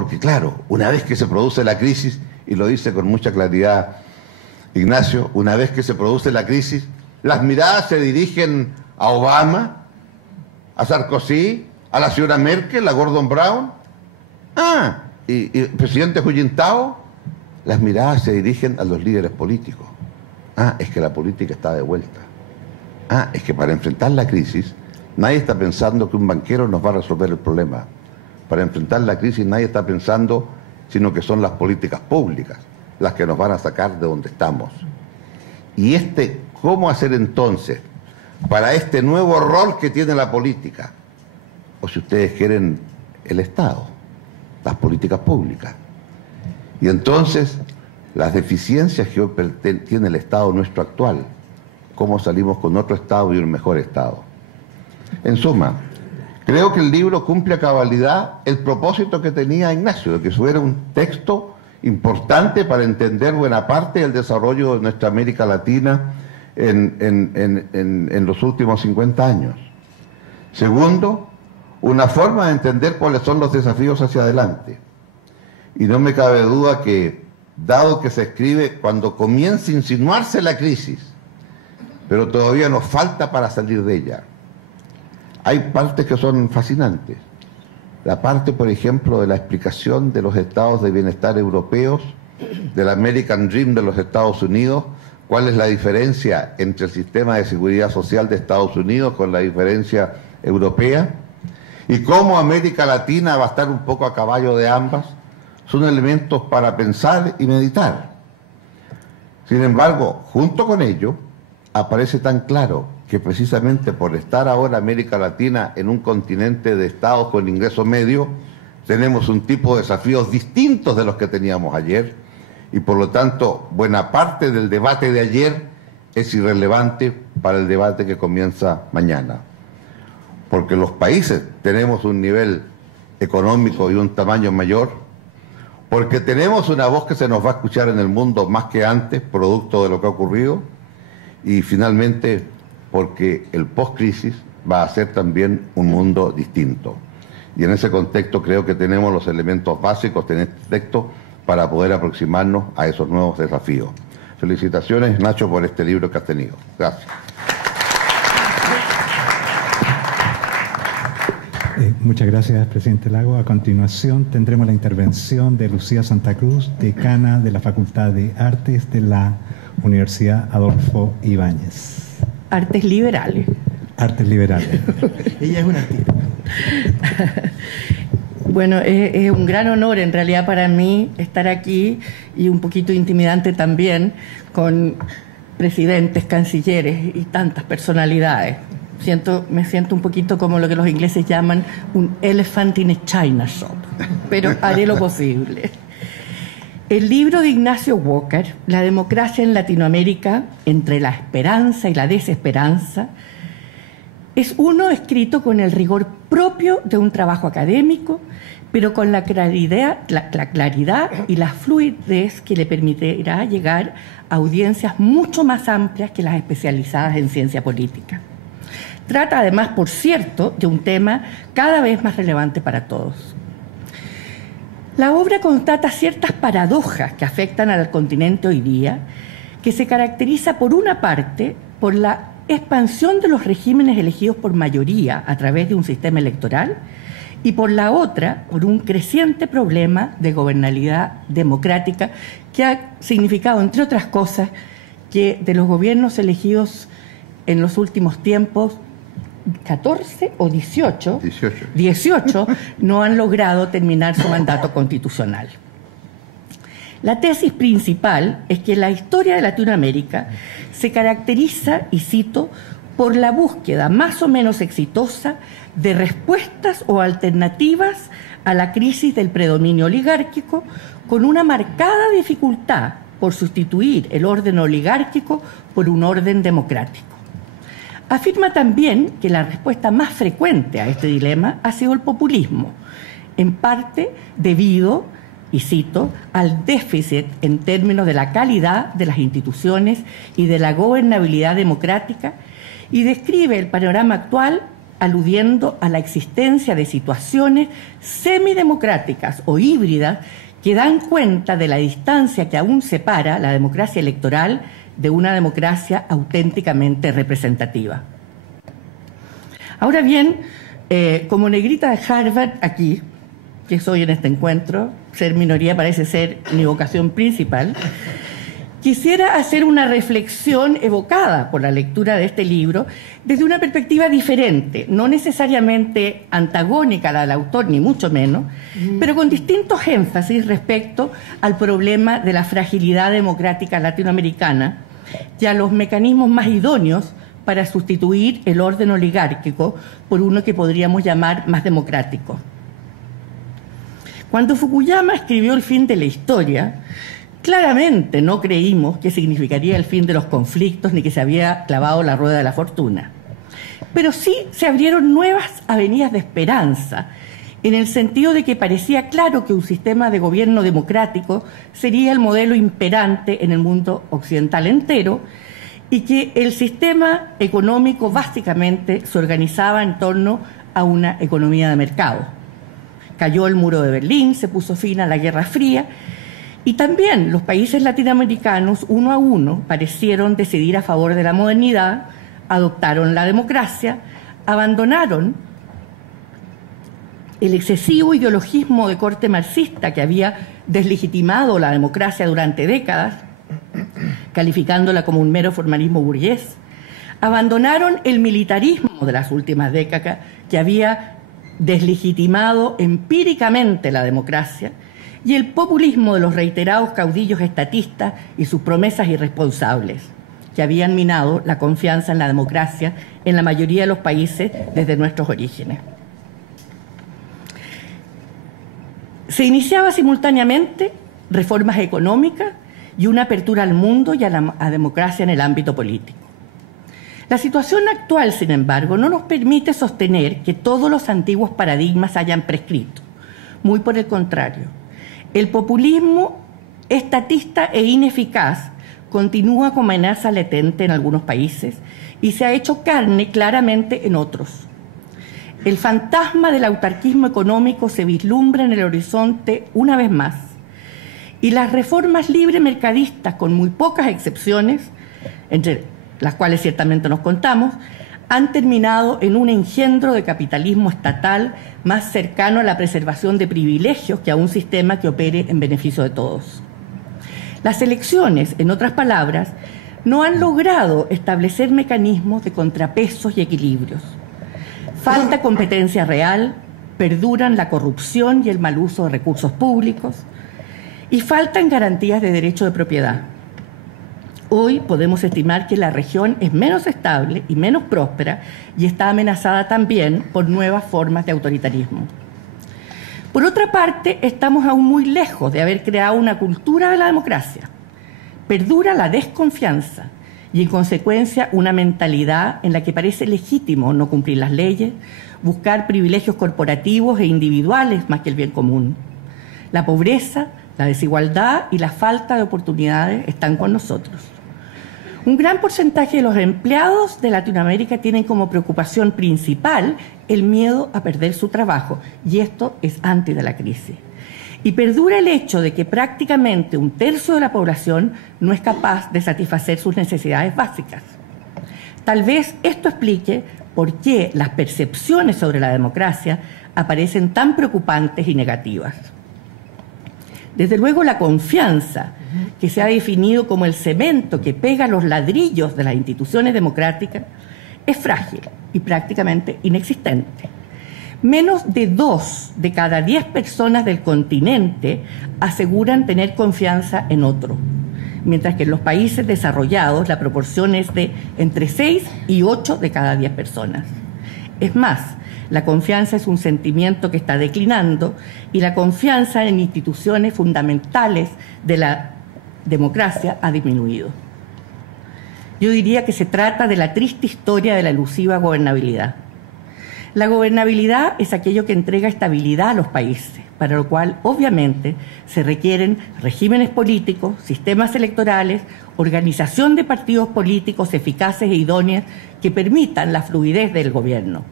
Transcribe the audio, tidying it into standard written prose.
porque claro, una vez que se produce la crisis, y lo dice con mucha claridad Ignacio, una vez que se produce la crisis, las miradas se dirigen a Obama, a Sarkozy, a la señora Merkel, a Gordon Brown, y el presidente Hu Jintao. Las miradas se dirigen a los líderes políticos. Es que la política está de vuelta. Es que para enfrentar la crisis, nadie está pensando que un banquero nos va a resolver el problema. Para enfrentar la crisis nadie está pensando, sino que son las políticas públicas las que nos van a sacar de donde estamos. Y ¿cómo hacer entonces para este nuevo rol que tiene la política? O si ustedes quieren, el Estado, las políticas. Y entonces, las deficiencias que hoy tiene el Estado nuestro actual, cómo salimos con otro Estado y un mejor Estado. En suma, creo que el libro cumple a cabalidad el propósito que tenía Ignacio, de que fuera un texto importante para entender buena parte del desarrollo de nuestra América Latina en los últimos 50 años. Segundo, una forma de entender cuáles son los desafíos hacia adelante. Y no me cabe duda que, dado que se escribe cuando comienza a insinuarse la crisis, pero todavía nos falta para salir de ella, hay partes que son fascinantes. La parte, por ejemplo, de la explicación de los estados de bienestar europeos, del American Dream de los Estados Unidos, cuál es la diferencia entre el sistema de seguridad social de Estados Unidos con la diferencia europea, y cómo América Latina va a estar un poco a caballo de ambas, son elementos para pensar y meditar. Sin embargo, junto con ello, aparece tan claro que precisamente por estar ahora América Latina en un continente de estados con ingreso medio, tenemos un tipo de desafíos distintos de los que teníamos ayer, y por lo tanto, buena parte del debate de ayer es irrelevante para el debate que comienza mañana. Porque los países tenemos un nivel económico y un tamaño mayor, porque tenemos una voz que se nos va a escuchar en el mundo más que antes, producto de lo que ha ocurrido, y finalmente porque el post-crisis va a ser también un mundo distinto. Y en ese contexto creo que tenemos los elementos básicos en este texto para poder aproximarnos a esos nuevos desafíos. Felicitaciones, Nacho, por este libro que has tenido. Gracias. Muchas gracias, presidente Lago. A continuación tendremos la intervención de Lucía Santa Cruz, decana de la Facultad de Artes de la Universidad Adolfo Ibáñez. Artes liberales. Artes liberales. Ella es una artista. Bueno, es un gran honor en realidad para mí estar aquí, y un poquito intimidante también, con presidentes, cancilleres y tantas personalidades. Me siento un poquito como lo que los ingleses llaman un elephant in a china shop, pero haré lo posible. El libro de Ignacio Walker, La democracia en Latinoamérica, entre la esperanza y la desesperanza, es uno escrito con el rigor propio de un trabajo académico, pero con la claridad y la fluidez que le permitirá llegar a audiencias mucho más amplias que las especializadas en ciencia política. Trata además, por cierto, de un tema cada vez más relevante para todos. La obra constata ciertas paradojas que afectan al continente hoy día, que se caracteriza por una parte por la expansión de los regímenes elegidos por mayoría a través de un sistema electoral, y por la otra por un creciente problema de gobernabilidad democrática que ha significado, entre otras cosas, que de los gobiernos elegidos en los últimos tiempos, 14 o 18 no han logrado terminar su mandato constitucional. La tesis principal es que la historia de Latinoamérica se caracteriza, y cito, por la búsqueda más o menos exitosa de respuestas o alternativas a la crisis del predominio oligárquico, con una marcada dificultad por sustituir el orden oligárquico por un orden democrático. Afirma también que la respuesta más frecuente a este dilema ha sido el populismo, en parte debido, y cito, al déficit en términos de la calidad de las instituciones y de la gobernabilidad democrática, y describe el panorama actual aludiendo a la existencia de situaciones semidemocráticas o híbridas que dan cuenta de la distancia que aún separa la democracia electoral de una democracia auténticamente representativa. Ahora bien, como negrita de Harvard aquí, que soy en este encuentro, ser minoría parece ser mi vocación principal, quisiera hacer una reflexión evocada por la lectura de este libro desde una perspectiva diferente, no necesariamente antagónica a la del autor, ni mucho menos, pero con distintos énfasis respecto al problema de la fragilidad democrática latinoamericana y a los mecanismos más idóneos para sustituir el orden oligárquico por uno que podríamos llamar más democrático. Cuando Fukuyama escribió El fin de la historia, claramente no creímos que significaría el fin de los conflictos ni que se había clavado la rueda de la fortuna. Pero sí se abrieron nuevas avenidas de esperanza, en el sentido de que parecía claro que un sistema de gobierno democrático sería el modelo imperante en el mundo occidental entero y que el sistema económico básicamente se organizaba en torno a una economía de mercado. Cayó el muro de Berlín, se puso fin a la Guerra Fría, y también los países latinoamericanos, uno a uno, parecieron decidir a favor de la modernidad, adoptaron la democracia, abandonaron el excesivo ideologismo de corte marxista que había deslegitimado la democracia durante décadas, calificándola como un mero formalismo burgués, abandonaron el militarismo de las últimas décadas que había deslegitimado empíricamente la democracia, y el populismo de los reiterados caudillos estatistas y sus promesas irresponsables, que habían minado la confianza en la democracia en la mayoría de los países desde nuestros orígenes. Se iniciaba simultáneamente reformas económicas y una apertura al mundo y a la democracia en el ámbito político. La situación actual, sin embargo, no nos permite sostener que todos los antiguos paradigmas hayan prescrito. Muy por el contrario. El populismo estatista e ineficaz continúa como amenaza latente en algunos países y se ha hecho carne claramente en otros. El fantasma del autarquismo económico se vislumbra en el horizonte una vez más, y las reformas libre mercadistas, con muy pocas excepciones, entre las cuales ciertamente nos contamos, han terminado en un engendro de capitalismo estatal más cercano a la preservación de privilegios que a un sistema que opere en beneficio de todos. Las elecciones, en otras palabras, no han logrado establecer mecanismos de contrapesos y equilibrios. Falta competencia real, perduran la corrupción y el mal uso de recursos públicos, y faltan garantías de derecho de propiedad. Hoy podemos estimar que la región es menos estable y menos próspera y está amenazada también por nuevas formas de autoritarismo. Por otra parte, estamos aún muy lejos de haber creado una cultura de la democracia. Perdura la desconfianza y, en consecuencia, una mentalidad en la que parece legítimo no cumplir las leyes, buscar privilegios corporativos e individuales más que el bien común. La pobreza, la desigualdad y la falta de oportunidades están con nosotros. Un gran porcentaje de los empleados de Latinoamérica tienen como preocupación principal el miedo a perder su trabajo, y esto es antes de la crisis. Y perdura el hecho de que prácticamente un tercio de la población no es capaz de satisfacer sus necesidades básicas. Tal vez esto explique por qué las percepciones sobre la democracia aparecen tan preocupantes y negativas. Desde luego, la confianza, que se ha definido como el cemento que pega los ladrillos de las instituciones democráticas, es frágil y prácticamente inexistente. Menos de 2 de cada 10 personas del continente aseguran tener confianza en otro, mientras que en los países desarrollados la proporción es de entre 6 y 8 de cada 10 personas. Es más, la confianza es un sentimiento que está declinando, y la confianza en instituciones fundamentales de la democracia ha disminuido. Yo diría que se trata de la triste historia de la elusiva gobernabilidad. La gobernabilidad es aquello que entrega estabilidad a los países, para lo cual obviamente se requieren regímenes políticos, sistemas electorales, organización de partidos políticos eficaces e idóneas que permitan la fluidez del gobierno.